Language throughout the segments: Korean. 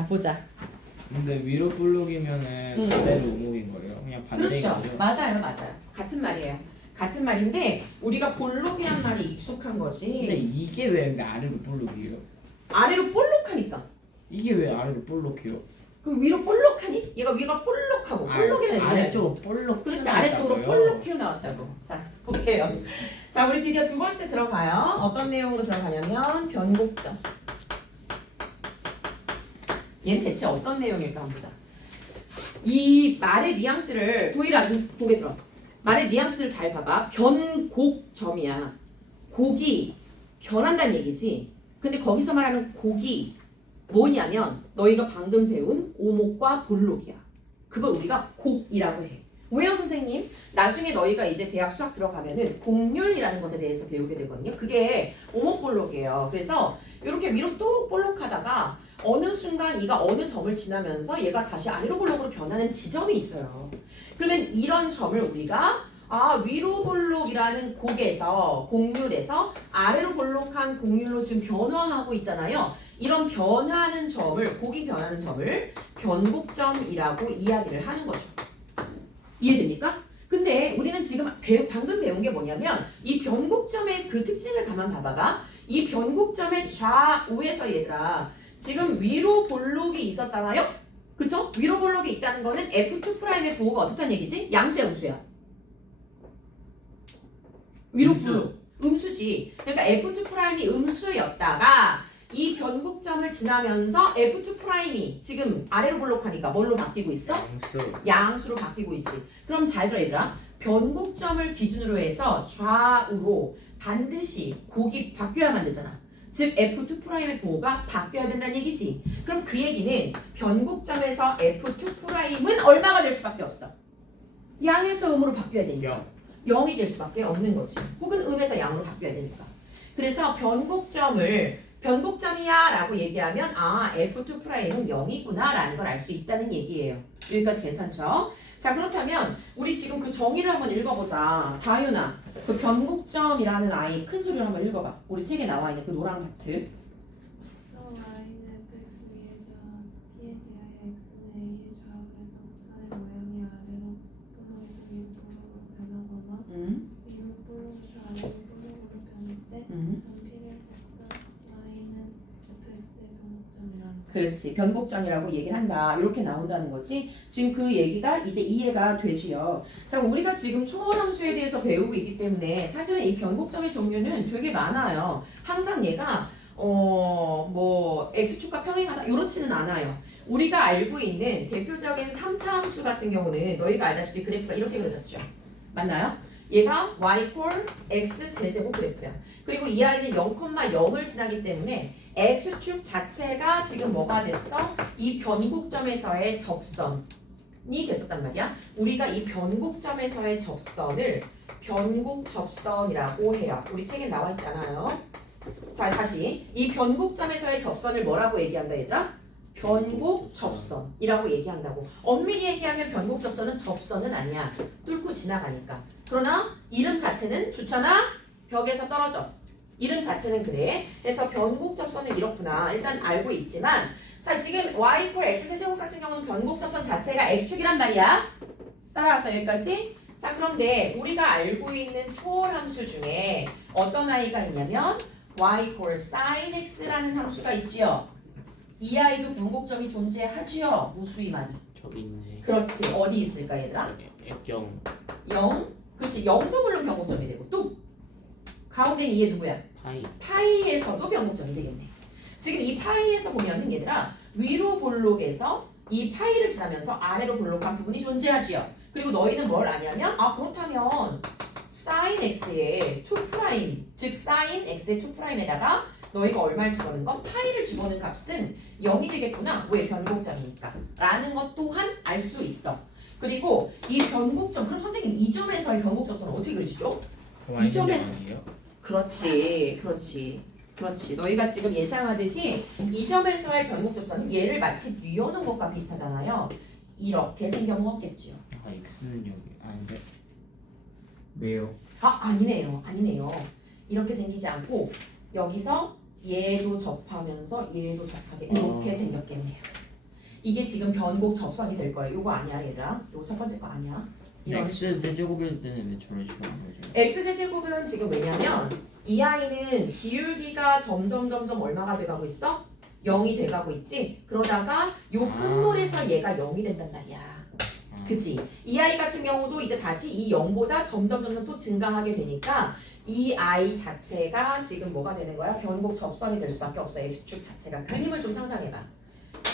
자, 보자. 근데 위로 볼록이면은 반대로 오목인 거예요? 그냥 반대인 그렇죠. 거죠? 맞아요. 같은 말이에요. 같은 말인데 우리가 볼록이란 말이 익숙한 근데 거지. 이게 왜 아래로 볼록이에요? 아래로 볼록하니까. 이게 왜 아래로 볼록해요? 그럼 위로 볼록하니? 얘가 위가 볼록하고 볼록이라는 얘기는 아래쪽으로 볼록 그렇지, 튀어나왔다고요? 아래쪽으로 볼록 튀어나왔다고. 자, 볼게요. 자, 우리 드디어 두 번째 들어가요. 어떤 내용으로 들어가냐면 변곡점. 얘는 대체 어떤 내용일까 한번 보자. 이 말의 뉘앙스를 도일아 보게 들어. 말의 뉘앙스를 잘 봐봐. 변곡점이야. 곡이 변한다는 얘기지. 근데 거기서 말하는 곡이 뭐냐면 너희가 방금 배운 오목과 볼록이야. 그걸 우리가 곡이라고 해. 왜요, 선생님? 나중에 너희가 이제 대학 수학 들어가면은 곡률이라는 것에 대해서 배우게 되거든요. 그게 오목볼록이에요. 그래서 이렇게 위로 또 볼록하다가 어느 순간 이가 어느 점을 지나면서 얘가 다시 아래로 볼록으로 변하는 지점이 있어요. 그러면 이런 점을 우리가 위로 볼록이라는 곡에서 곡률에서 아래로 볼록한 곡률로 지금 변화하고 있잖아요. 이런 변하는 점을 곡이 변하는 점을 변곡점이라고 이야기를 하는 거죠. 이해됩니까? 근데 우리는 지금 방금 배운 게 뭐냐면 이 변곡점의 그 특징을 가만 봐봐봐. 이 변곡점의 좌우에서 얘들아 지금 위로 볼록이 있었잖아요? 그쵸? 위로 볼록이 있다는 거는 F2'의 부호가 어떻다는 얘기지? 양수야, 음수야? 위로 볼록. 음수지. 그러니까 F2'이 음수였다가 이 변곡점을 지나면서 F2'이 지금 아래로 볼록하니까 뭘로 바뀌고 있어? 양수로 바뀌고 있지. 그럼 잘 들어 얘들아. 변곡점을 기준으로 해서 좌우로 반드시 곡이 바뀌어야만 되잖아. 즉 F2'의 부호가 바뀌어야 된다는 얘기지. 그럼 그 얘기는 변곡점에서 F2'은 얼마가 될 수밖에 없어? 양에서 음으로 바뀌어야 되니까 0이 될 수밖에 없는 거지. 혹은 음에서 양으로 바뀌어야 되니까. 그래서 변곡점이야 라고 얘기하면 F2'은 0이구나 라는 걸 알 수 있다는 얘기예요. 여기까지 괜찮죠? 자, 그렇다면 우리 지금 그 정의를 한번 읽어보자. 다윤아, 그 변곡점이라는 아이 큰 소리로 한번 읽어봐. 우리 책에 나와 있는 그 노란 파트. x와 y는 fx 위의 점 p에 대하여 x는 a의 좌우에서 곡선의 모양이 아래로 볼록에서 위로 볼록으로 변하거나 위로 볼록에서 아래로 볼록으로 변할 때 점 p를 x, y는 fx의 변곡점이라. 그렇지. 변곡점이라고 얘기를 한다. 이렇게 나온다는 거지. 지금 그 얘기가 이제 이해가 되지요. 자, 우리가 지금 초월함수에 대해서 배우고 있기 때문에 사실은 이 변곡점의 종류는 되게 많아요. 항상 얘가 x축과 평행하다 이렇지는 않아요. 우리가 알고 있는 대표적인 3차 함수 같은 경우는 너희가 알다시피 그래프가 이렇게 그려졌죠. 맞나요? 얘가 y x 세제곱 그래프야. 그리고 이 아이는 0,0을 지나기 때문에 x축 자체가 지금 뭐가 됐어? 이 변곡점에서의 접선이 됐었단 말이야. 우리가 이 변곡점에서의 접선을 변곡접선이라고 해요. 우리 책에 나와 있잖아요. 자, 다시 이 변곡점에서의 접선을 뭐라고 얘기한다 얘들아? 변곡접선이라고 얘기한다고. 엄밀히 얘기하면 변곡접선은 접선은 아니야. 뚫고 지나가니까. 그러나 이름 자체는 좋잖아. 벽에서 떨어져. 이름 자체는 그래. 그래서 변곡접선은 이렇구나. 일단 알고 있지만 자, 지금 y x 세제곱 같은 경우는 변곡접선 자체가 x축이란 말이야. 따라와서 여기까지. 자, 그런데 우리가 알고 있는 초월함수 중에 어떤 아이가 있냐면 y sin x라는 함수가 있지요. 이 아이도 변곡점이 존재하지요. 무수히 많이. 저기 있네. 그렇지. 어디 있을까 얘들아? 액경 0. 그렇지. 0도 물론 변곡점이 되고 또 가운데는 이게 누구야? 파이에서도 변곡점이 되겠네. 지금 이 파이에서 보면은 얘들아 위로 볼록에서 이 파이를 지나면서 아래로 볼록한 부분이 존재하지요. 그리고 너희는 뭘 아냐면 그렇다면 sin x의 2' 즉 sin x의 2'에다가 너희가 얼마를 집어넣은 건 파이를 집어넣은 값은 0이 되겠구나. 왜? 변곡점이니까 라는 것 또한 알 수 있어. 그리고 이 변곡점 그럼 선생님 이 점에서의 변곡점은 어떻게 그리시죠? 이 점에서 그렇지. 너희가 지금 예상하듯이 이 점에서의 변곡접선은 얘를 마치 뉘어놓은 것과 비슷하잖아요. 이렇게 생겨먹었겠죠. x는 여기 아닌데 왜요? 아니네요. 이렇게 생기지 않고 여기서 얘도 접하면서 얘도 접하게 이렇게 생겼겠네요. 이게 지금 변곡 접선이 될 거예요. 요거 아니야 얘들아. 요거 첫 번째 거 아니야. 이런 X 세제곱일 때는 왜 저런 식으로 하는 거죠? x제곱은 지금 왜냐면 이 아이는 기울기가 점점 얼마가 돼가고 있어? 0이 돼가고 있지? 그러다가 요 끝물에서 얘가 0이 된단 말이야. 그치? 이 아이 같은 경우도 이제 다시 이 0보다 점점 또 증가하게 되니까 이 아이 자체가 지금 뭐가 되는 거야? 변곡 접선이 될 수밖에 없어. x축 자체가. 그림을 좀 상상해봐.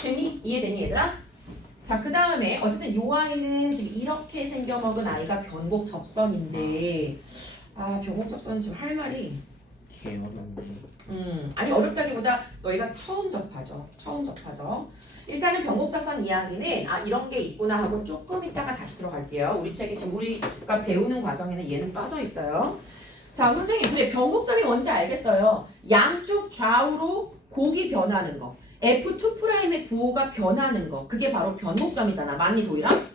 됐니? 이해되니 얘들아? 자, 그 다음에 어쨌든 요 아이는 지금 이렇게 생겨먹은 아이가 변곡 접선인데 변곡 접선은 지금 할 말이 개어렵네. 아니 어렵다기보다 너희가 처음 접하죠. 일단은 변곡 접선 이야기는 이런 게 있구나 하고 조금 있다가 다시 들어갈게요. 우리 책에 지금 우리가 배우는 과정에는 얘는 빠져 있어요. 자, 선생님 그래 변곡점이 뭔지 알겠어요. 양쪽 좌우로 곡이 변하는 거. F2'의 부호가 변하는 거. 그게 바로 변곡점이잖아. 맞니 도희랑?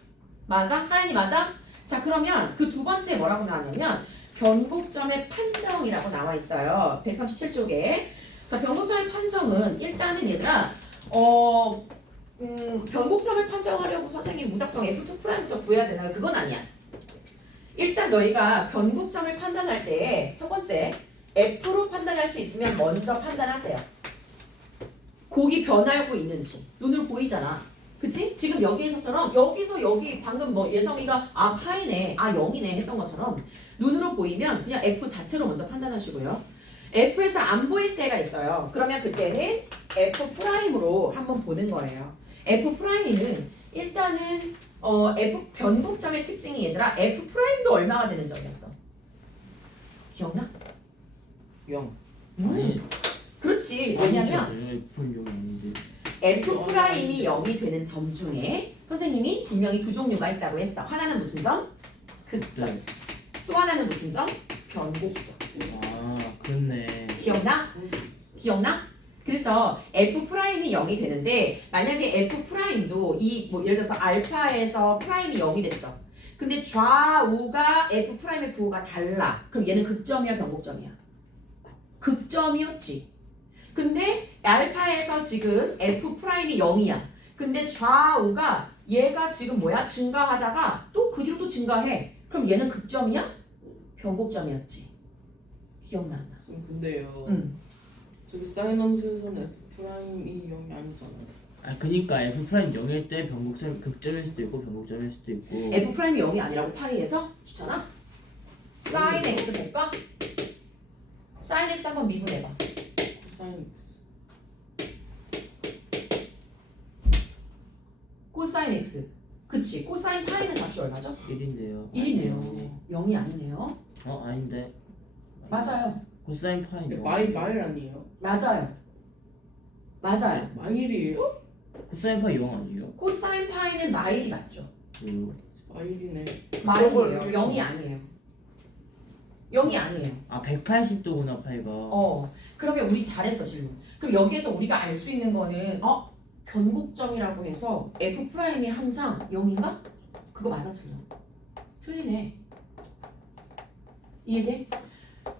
맞아? 하연이 맞아? 자, 그러면 그 두 번째 뭐라고 나왔냐면 변곡점의 판정이라고 나와 있어요. 137쪽에. 자, 변곡점의 판정은 일단은 얘들아 변곡점을 판정하려고 선생님 무작정 F2'부터 구해야 되나요? 그건 아니야. 일단 너희가 변곡점을 판단할 때 첫 번째 F로 판단할 수 있으면 먼저 판단하세요. 곡이 변하고 있는지 눈으로 보이잖아. 그치? 지금 여기에서처럼 여기서 여기 방금 뭐 예성이가 파이네 0이네 했던 것처럼 눈으로 보이면 그냥 F 자체로 먼저 판단하시고요. F에서 안 보일 때가 있어요. 그러면 그때는 F'으로 한번 보는 거예요. F'는 일단은 F 변곡점의 특징이 얘들아 F'도 얼마가 되는 점이었어? 기억나? 0. 음. 그렇지. 왜냐면 F는 0이 아닌데. F'이 0이 되는 점 중에 선생님이 분명히 두 종류가 있다고 했어. 하나는 무슨 점? 극점. 네. 또 하나는 무슨 점? 변곡점. 그렇네. 기억나? 그래서 F'이 0이 되는데 만약에 F'도 뭐 예를 들어서 알파에서 프라임이 0이 됐어. 근데 좌우가 F'의 부호가 달라. 그럼 얘는 극점이야, 변곡점이야? 극점이었지. 근데 알파에서 지금 F'이 0이야. 근데 좌우가 얘가 지금 뭐야? 증가하다가 또 그 뒤로 또 증가해. 그럼 얘는 극점이야? 변곡점이었지. 기억나? 안 나? 근데요. 응. 저기 사인 함수에서는 F'이 0이 아니잖아요. 그니까 F 프라임 0일 때 변곡점 극점일 수도 있고 변곡점일 수도 있고. F'이 0이 아니라고 파이에서 좋잖아? 사인 X 볼까? 사인 X 한번 미분해봐. 사인 X. 코사인 X. 그치. 코사인 파이는 값이 얼마죠? 1인데요. 1이네요. 0이 아니네요. 아닌데. 맞아요. 코사인 파이 0. 마일 아니에요? 맞아요. 마일이에요? 코사인 파이 0 아니에요? 코사인 파이는 마일이 맞죠? 마일이네. 마일이에요. 0이 아니에요. 0이 아니에요. 180도구나 파이가. 그러면 우리 잘했어 질문. 그럼 여기에서 우리가 알 수 있는 거는 변곡점이라고 해서 F'이 항상 0인가? 그거 맞아 틀려? 틀리네. 이해돼?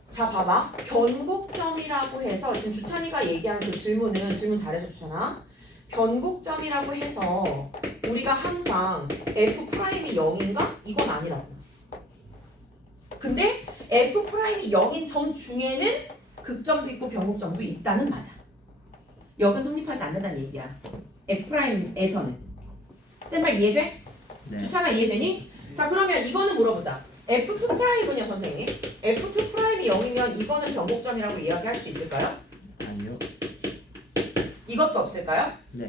자 봐봐. 변곡점이라고 해서 지금 주찬이가 얘기한 그 질문 잘해서 주찬아. 변곡점이라고 해서 우리가 항상 F'이 0인가? 이건 아니라고. 근데 F'이 0인 점 중에는 극점도 있고 변곡점도 있다는 맞아. 역은 성립하지 않는다는 얘기야. F'에서는. 쌤말 이해돼? 네. 주찬아 이해되니? 자 그러면 이거는 물어보자. F2'은요 선생님? F2'이 0이면 이거는 변곡점이라고 이야기할 수 있을까요? 아니요. 이것도 없을까요? 네.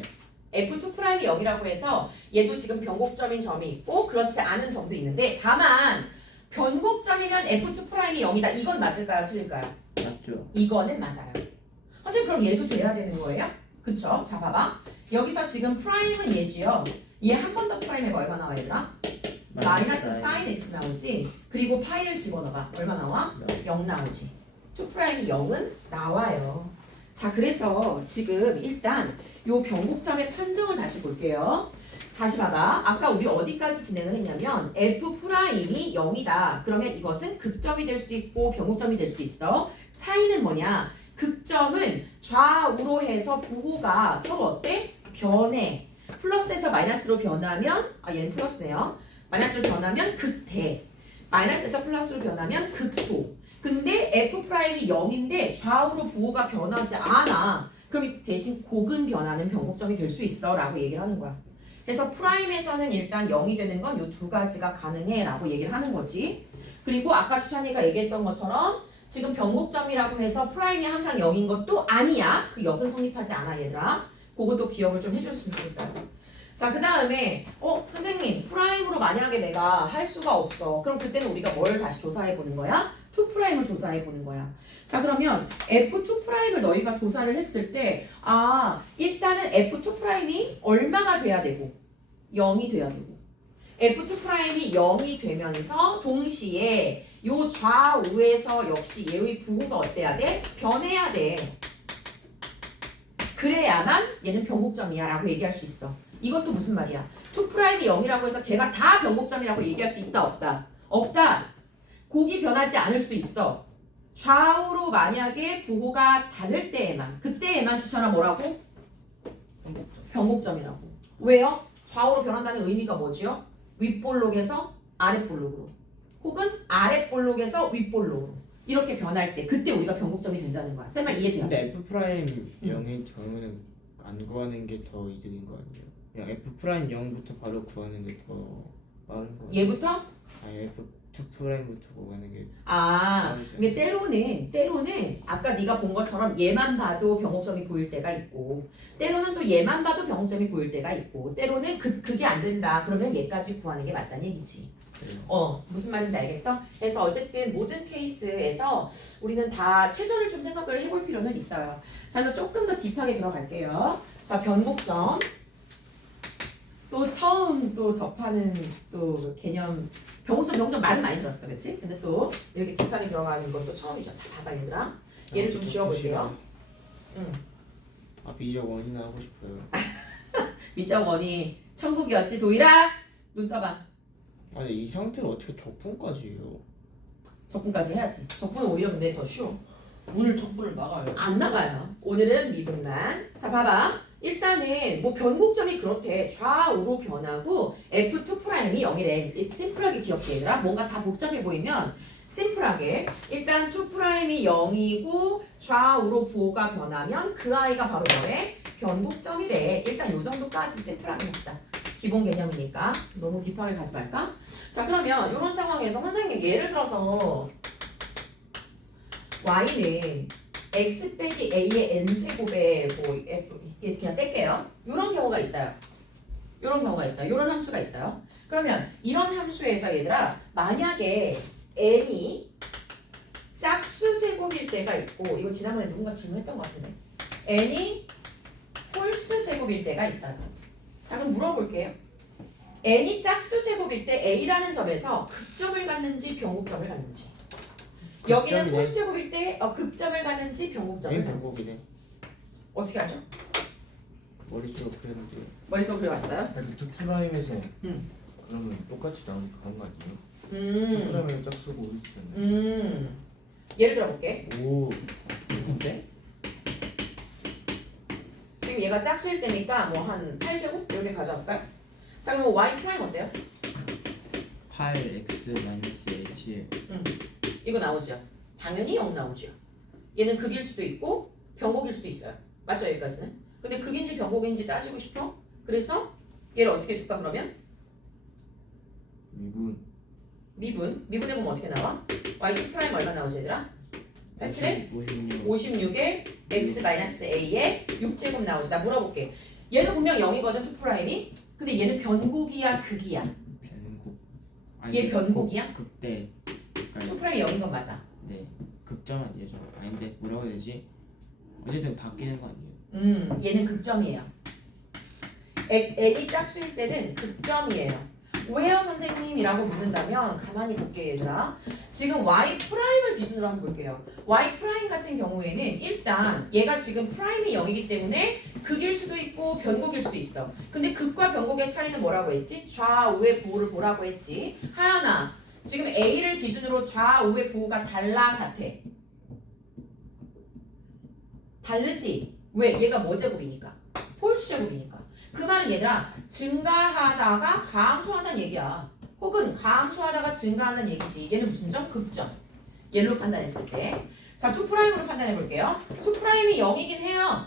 F2'이 0이라고 해서 얘도 지금 변곡점인 점이 있고 그렇지 않은 점도 있는데 다만 변곡점이면 F2'이 0이다. 이건 맞을까요? 틀릴까요? 맞죠. 이거는 맞아요. 선생님 그럼 얘도 돼야 되는 거예요? 그쵸? 자 봐봐. 여기서 지금 프라임은 얘지요. 얘 한 번 더 프라임 해봐. 얼마 나와 얘들아? 마이너스 사인 x 나오지. 그리고 파이를 집어넣어봐. 얼마 나와? 0 나오지. 2'이 0은 나와요. 자 그래서 지금 일단 요 변곡점의 판정을 다시 볼게요. 다시 봐봐. 아까 우리 어디까지 진행을 했냐면 F'이 0이다. 그러면 이것은 극점이 될 수도 있고 변곡점이 될 수도 있어. 차이는 뭐냐? 극점은 좌우로 해서 부호가 서로 어때? 변해. 플러스에서 마이너스로 변하면 얘는 플러스네요. 마이너스로 변하면 극대. 마이너스에서 플러스로 변하면 극소. 근데 F'이 0인데 좌우로 부호가 변하지 않아. 그럼 대신 곡은 변하는 변곡점이 될 수 있어 라고 얘기를 하는 거야. 그래서 프라임에서는 일단 0이 되는 건 이 두 가지가 가능해 라고 얘기를 하는 거지. 그리고 아까 주찬이가 얘기했던 것처럼 지금 변곡점이라고 해서 프라임이 항상 0인 것도 아니야. 그 역은 성립하지 않아 얘들아. 그것도 기억을 좀 해줬으면 좋겠어요. 자, 그 다음에 선생님 프라임으로 만약에 내가 할 수가 없어. 그럼 그때는 우리가 뭘 다시 조사해 보는 거야? 2'을 조사해 보는 거야. 자, 그러면 F2'을 너희가 조사를 했을 때 일단은 F2'이 얼마가 돼야 되고 0이 돼야 되고 F2'이 0이 되면서 동시에 요 좌우에서 역시 얘의 부호가 어때야 돼? 변해야 돼. 그래야만 얘는 변곡점이야 라고 얘기할 수 있어. 이것도 무슨 말이야? 2'이 0이라고 해서 걔가 다 변곡점이라고 얘기할 수 있다 없다? 없다. 곡이 변하지 않을 수도 있어. 좌우로 만약에 부호가 다를 때에만 그때에만 주찬아 뭐라고? 변곡점이라고. 왜요? 좌우로 변한다는 의미가 뭐지요? 윗볼록에서 아랫볼록으로 혹은 아랫볼록에서 윗볼록으로 이렇게 변할 때 그때 우리가 변곡점이 된다는 거야. 쌤말 이해돼요? 근데 F 프라임 0의 경우는 안 구하는 게 더 이득인 거 아니에요? 그냥 F 프라임 0부터 바로 구하는 게 더 빠른 거 아니에요? 얘부터? 아니 F 2 프라임부터 구하는 게 이게 때로는 아까 네가 본 것처럼 얘만 봐도 변곡점이 보일 때가 있고 때로는 또 얘만 봐도 변곡점이 보일 때가 있고 때로는 그게 안 된다 그러면 얘까지 구하는 게 맞다는 얘기지. 무슨 말인지 알겠어? 그래서 어쨌든 모든 케이스에서 우리는 다 최선을 좀 생각을 해볼 필요는 있어요. 자, 그래서 조금 더 딥하게 들어갈게요. 자, 변곡점. 또 처음 또 접하는 또 개념 변곡점 말은 많이 들었어, 그렇지? 근데 또 이렇게 딥하게 들어가는 것도 처음이죠. 자, 봐봐 얘들아. 얘를 좀 지워볼게요. 미적 원이나 하고 싶어요. 미적 원이 천국이었지. 도일아 눈 떠봐. 아니 이 상태로 어떻게 적분까지 해요? 적분까지 해야지. 적분은 오히려 근데 더 쉬워. 오늘 적분을 나가요. 안 나가요. 오늘은 미분만. 자, 봐봐. 일단은 뭐 변곡점이 그렇대. 좌우로 변하고 F2'이 0이래. 심플하게 기억해 얘들아. 뭔가 다 복잡해 보이면 심플하게 일단 2'이 0이고 좌우로 부호가 변하면 그 아이가 바로 뭐래? 변곡점이래. 일단 요 정도까지 심플하게 봅시다. 기본 개념이니까 너무 딥하게 가지 말까? 자, 그러면 이런 상황에서 선생님 예를 들어서 y는 x 빼기 a의 n제곱에 뭐 f 이렇게 그냥 뗄게요. 이런 경우가 있어요. 이런 경우가 있어요. 이런 함수가 있어요. 그러면 이런 함수에서 얘들아 만약에 n이 짝수 제곱일 때가 있고 이거 지난번에 누군가 질문했던 것 같은데 n이 홀수 제곱일 때가 있어요. 자, 그럼 물어볼게요. n이 짝수 제곱일 때 a라는 점에서 극점을 갖는지 변곡점을 갖는지 여기는 극점이네. 홀수 제곱일 때 극점을 갖는지 변곡점을 네, 갖는지 변곡이네. 어떻게 알죠? 머릿속으로 그렸는데요. 머릿속으로 그려왔어요? 루트 프라임에서 음. 그러면 똑같이 나오니까 그런 거 아니에요? 루트 프라임을 짝수고 있었네. 예를 들어볼게. 오 근데? 지금 얘가 짝수일 때니까 뭐 한 8제곱 이렇게 가져갈까요? 자, 그럼 y 프라임 어때요? 8x-h 이거 나오죠? 당연히 0 나오죠. 얘는 극일 수도 있고 변곡일 수도 있어요. 맞죠? 여기까지는. 근데 극인지 변곡인지 따지고 싶어? 그래서 얘를 어떻게 줄까 그러면? 미분. 미분해 보면 어떻게 나와? y 프라임 얼마 나오지 얘들아? 87에 56 56에 x-a에 6제곱 나오지. 나 물어볼게. 얘는 분명 0이거든 2'이. 근데 얘는 변곡이야 극이야? 변곡 얘 변곡이야? 극대 2'이 0인 건 맞아. 네 극점은 아니죠. 아닌데 뭐라고 해야 되지? 어쨌든 바뀌는 거 아니에요? 얘는 극점이에요. n이 짝수일 때는 극점이에요. 왜요 선생님이라고 묻는다면 가만히 볼게요 얘들아. 지금 y 프라임을 기준으로 한번 볼게요. y 프라임 같은 경우에는 일단 얘가 지금 프라임이 0이기 때문에 극일 수도 있고 변곡일 수도 있어. 근데 극과 변곡의 차이는 뭐라고 했지? 좌우의 부호를 보라고 했지. 하연아 지금 a를 기준으로 좌우의 부호가 달라 같아? 다르지? 왜? 얘가 뭐 제곱이니까? 홀수 제곱이니까. 그 말은 얘들아 증가하다가 감소한다는 얘기야. 혹은 감소하다가 증가한다는 얘기지. 얘는 무슨 점? 극점. 얘로 판단했을 때. 자, 2'으로 판단해 볼게요. 2'이 0이긴 해요.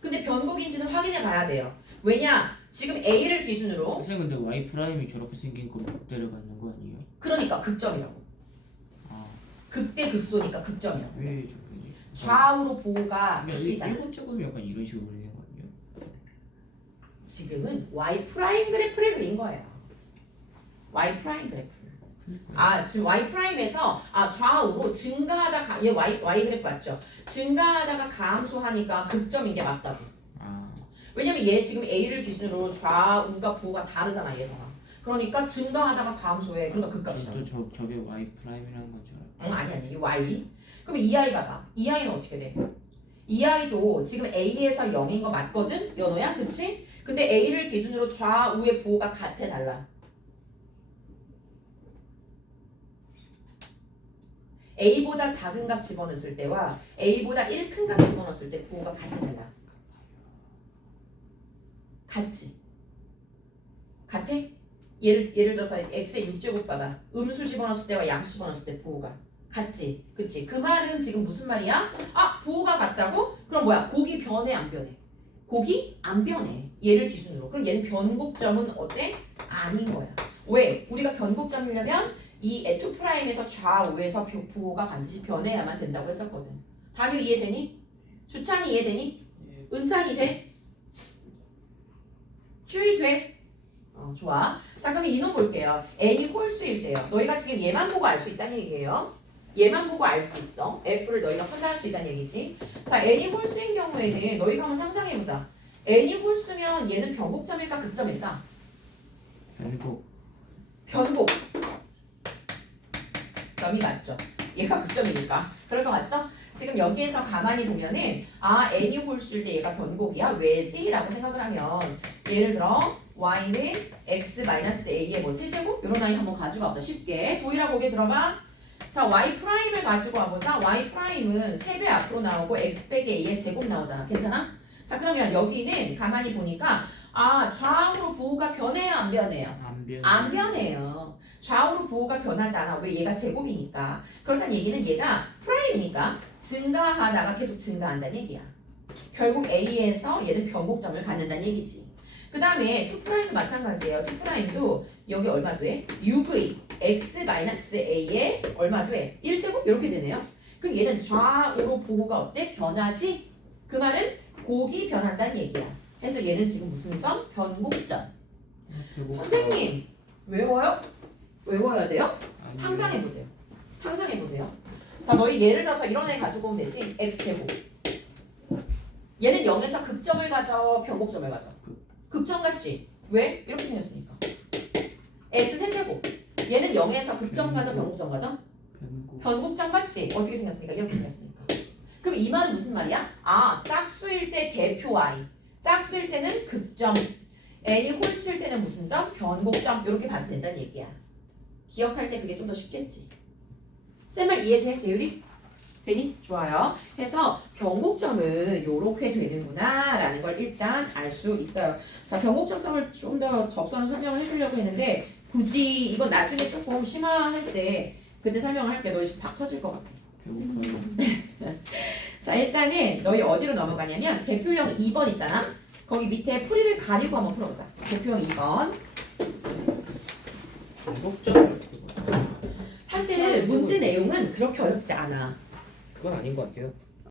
근데 변곡인지는 확인해 봐야 돼요. 왜냐? 지금 A를 기준으로 선생님 근데 y 프라임이 저렇게 생긴 거로 극대를 갖는 거 아니에요? 그러니까 극점이라고. 아, 극대 극소니까 극점이라고. 왜 저러지? 좌우로 보호가 그냥 바뀌잖아. 일곱 약간 이런 식으로 그리는 거 아니에요? 지금은 Y 프라임 그래프를 그린 거예요. Y 프라임 그래프. 아 지금 Y 프라임에서 좌우로 증가하다 얘 Y 그래프 맞죠? 증가하다가 감소하니까 극점인 게 맞다고. 아, 왜냐면 얘 지금 A를 기준으로 좌우가 부호가 다르잖아 얘서가. 그러니까 증가하다가 감소해. 그러니까 극값이다. 저도 저게 y 프라임이라는 건 줄 알았죠. 아니 이 Y. 그럼 이 아이 봐봐. 이 아이는 어떻게 돼? 이 아이도 지금 A에서 0인 거 맞거든? 연호야? 그치? 근데 A를 기준으로 좌우의 부호가 같아 달라. A보다 작은 값 집어넣었을 때와 A보다 1 큰 값 집어넣었을 때 부호가 같아 달라. 같지? 같아? 예를 들어서 x의 6제곱 봐봐. 음수 집어넣었을 때와 양수 집어넣었을 때 부호가 같지? 그치? 그 말은 지금 무슨 말이야? 부호가 같다고? 그럼 뭐야? 곡이 변해 안 변해? 곡이 안 변해. 얘를 기준으로. 그럼 얘는 변곡점은 어때? 아닌 거야. 왜? 우리가 변곡점이려면 이 2'에서 좌우에서 부호가 반드시 변해야만 된다고 했었거든. 다교 이해되니? 주찬이 이해되니? 은찬이 돼? 주의 돼? 좋아. 자, 그럼 이놈 볼게요. n이 홀수일 때요. 너희가 지금 얘만 보고 알 수 있다는 얘기예요. 얘만 보고 알 수 있어. f를 너희가 판단할 수 있다는 얘기지. 자, n이 홀수인 경우에는 너희가 한번 상상해보자. n이 홀수면 얘는 변곡점일까 극점일까? 변곡. 변곡. 점이 맞죠. 얘가 극점이니까. 그럴 것 같죠? 지금 여기에서 가만히 보면은 n이 홀수일 때 얘가 변곡이야. 왜지? 라고 생각을 하면 예를 들어 y는 x-a의 뭐 세제곱? 이런 아이 한번 가지고 와보자. 쉽게. 도희라 고개 들어봐. 자, y 프라임을 가지고 와보자. y 프라임은 3배 앞으로 나오고 x 빼기 a의 제곱 나오잖아. 괜찮아? 자, 그러면 여기는 가만히 보니까 좌우로 부호가 변해요? 안 변해요? 안 변해요. 좌우로 부호가 변하지 않아. 왜? 얘가 제곱이니까. 그렇다는 얘기는 얘가 프라임이니까 증가하다가 계속 증가한다는 얘기야. 결국 A에서 얘는 변곡점을 갖는다는 얘기지. 그 다음에 2'도 마찬가지예요. 2'도 여기 얼마 돼? 6의 x-a에 얼마 돼? 1제곱? 이렇게 되네요. 그럼 얘는 좌우로 부호가 어때? 변하지? 그 말은 곡이 변한다는 얘기야. 그래서 얘는 지금 무슨 점? 변곡점. 선생님 외워요? 외워야 돼요? 상상해보세요. 상상해보세요. 자, 너희 예를 들어서 이런 애 가지고 오면 되지. x제곱. 얘는 0에서 극점을 가져, 변곡점을 가져. 극점 같지? 왜? 이렇게 생겼으니까. x 세제곱. 얘는 0에서 극점 가져, 변곡점 가져? 변곡점 같지? 어떻게 생겼으니까? 이렇게 생겼으니까. 그럼 이 말은 무슨 말이야? 짝수일 때 대표 y. 짝수일 때는 극점. n이 홀수일 때는 무슨 점? 변곡점. 이렇게 봐도 된다는 얘기야. 기억할 때 그게 좀 더 쉽겠지. 쌤을 이해돼? 재율이? 되니? 좋아요. 해서 변곡점은 이렇게 되는구나 라는 걸 일단 알 수 있어요. 자, 변곡점성을 좀 더 접선을 설명을 해주려고 했는데 굳이 이건 나중에 조금 심화할 때 그때 설명을 할 때 너희 지금 박 터질 것 같아. 자, 일단은 너희 어디로 넘어가냐면 대표형 2번 있잖아. 거기 밑에 풀이를 가리고 한번 풀어보자. 대표형 2번. 변곡점. 사실 문제 내용은 그렇게 어렵지 않아. 그건 아닌 것 같아요.